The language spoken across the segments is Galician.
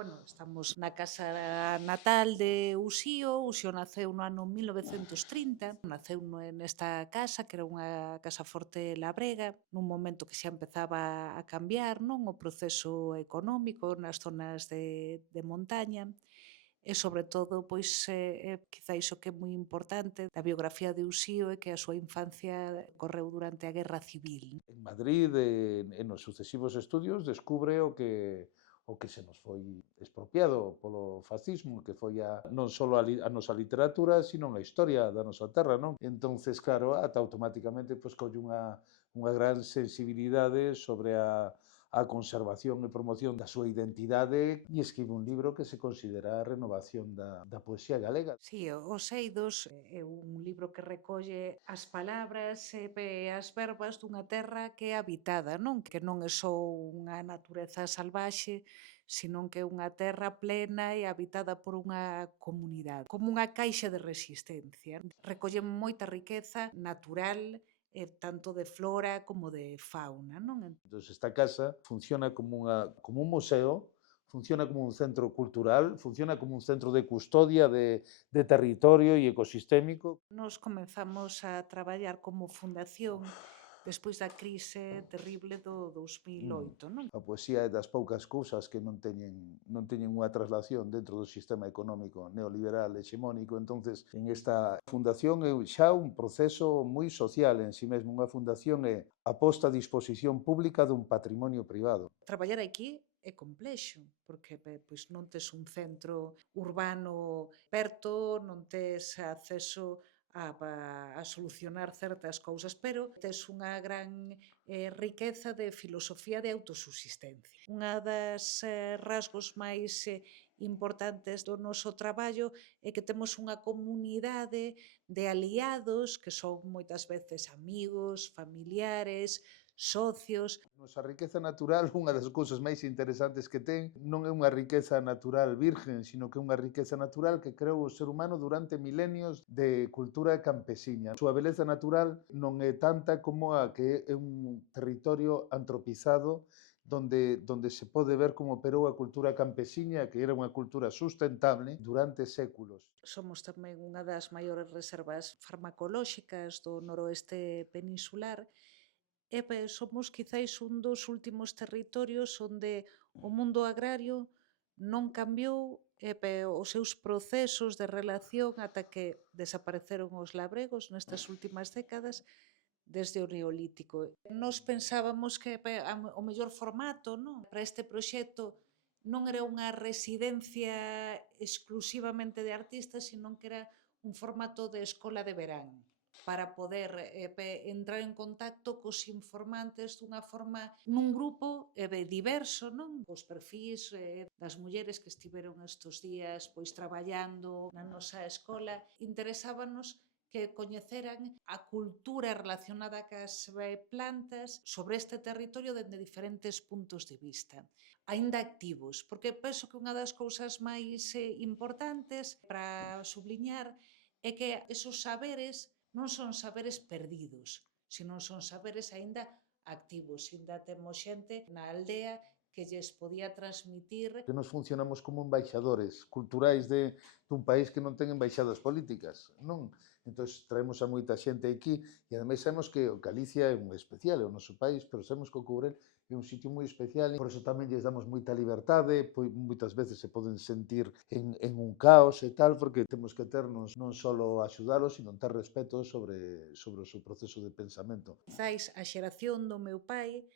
Bueno, estamos na casa natal de Uxío. Uxío naceu no ano 1930, naceu nesta casa, que era unha casa forte labrega, nun momento que xa empezaba a cambiar, non, o proceso económico nas zonas de montaña, e sobre todo, pois, quizá iso que é moi importante da biografía de Uxío é que a súa infancia correu durante a Guerra Civil. En Madrid, e nos sucesivos estudios, descubre o que se nos foi expropiado polo fascismo, que foi non só a nosa literatura, sino a historia da nosa terra, non? Entonces, claro, ata automáticamente pois, colle unha gran sensibilidade sobre a conservación e promoción da súa identidade e escribe un libro que se considera a renovación da poesía galega. Sí, Os Eidos é un libro que recolle as palabras e as verbas dunha terra que é habitada, non? Que non é só unha natureza salvaxe, senón que é unha terra plena e habitada por unha comunidade, como unha caixa de resistencia. Recolle moita riqueza natural, tanto de flora como de fauna, non? Entón, esta casa funciona como un museo, funciona como un centro cultural, funciona como un centro de custodia de territorio e ecosistémico. Nos comezamos a traballar como fundación despois da crise terrible do Mm. 2008, non? A poesía é das poucas cousas que non teñen unha traslación dentro do sistema económico neoliberal hexemónico. Entonces, en esta fundación é xa un proceso moi social en si mesmo. Unha fundación é a posta a disposición pública dun patrimonio privado. Traballar aquí é complexo, porque pois non tes un centro urbano perto, non tes acceso a solucionar certas cousas, pero tes unha gran riqueza de filosofía de autosubsistencia. Unha das rasgos máis importantes do noso traballo é que temos unha comunidade de aliados que son moitas veces amigos, familiares, socios. Nosa riqueza natural, unha das cousas máis interesantes que ten, non é unha riqueza natural virgen, sino que é unha riqueza natural que creou o ser humano durante milenios de cultura campesiña. A súa beleza natural non é tanta como a que é un territorio antropizado donde se pode ver como operou a cultura campesiña, que era unha cultura sustentable durante séculos. Somos tamén unha das maiores reservas farmacolóxicas do noroeste peninsular e somos quizáis un dos últimos territorios onde o mundo agrario non cambiou os seus procesos de relación ata que desapareceron os labregos nestas últimas décadas desde o Neolítico. Nos pensábamos que o mellor formato, non, para este proxecto non era unha residencia exclusivamente de artistas, senón que era un formato de escola de verán para poder entrar en contacto cos informantes dunha forma nun grupo diverso, non? Os perfís das mulleres que estiveron estes días pois traballando na nosa escola interesábanos que coñeceran a cultura relacionada cas plantas sobre este territorio dende diferentes puntos de vista, aínda activos, porque penso que unha das cousas máis importantes para subliñar é que esos saberes non son saberes perdidos, senón son saberes aínda activos. Aínda temos xente na aldea que lles podía transmitir. Que nos funcionamos como embaixadores culturais dun país que non ten embaixadas políticas, non? Entón, traemos a moita xente aquí e ademais sabemos que o Galicia é un especial, é o noso país, pero sabemos que o Courel é un sitio moi especial e por eso tamén lles damos moita liberdade, moitas veces se poden sentir en un caos e tal, porque temos que ternos non só axudalos, sino ter respeto sobre o seu proceso de pensamento. Quizáis a xeración do meu pai,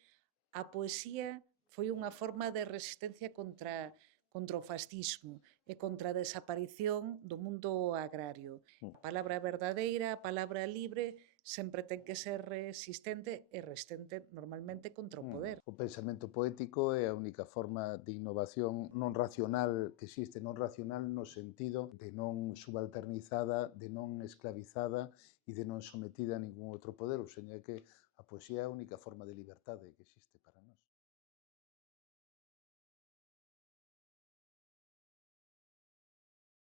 a poesía foi unha forma de resistencia contra o fascismo e contra a desaparición do mundo agrario. A palabra verdadeira, a palabra libre, sempre ten que ser resistente e resistente normalmente contra o poder. O pensamento poético é a única forma de innovación non racional que existe, non racional no sentido de non subalternizada, de non esclavizada e de non sometida a ningún outro poder, ou seja que a poesía é a única forma de liberdade que existe.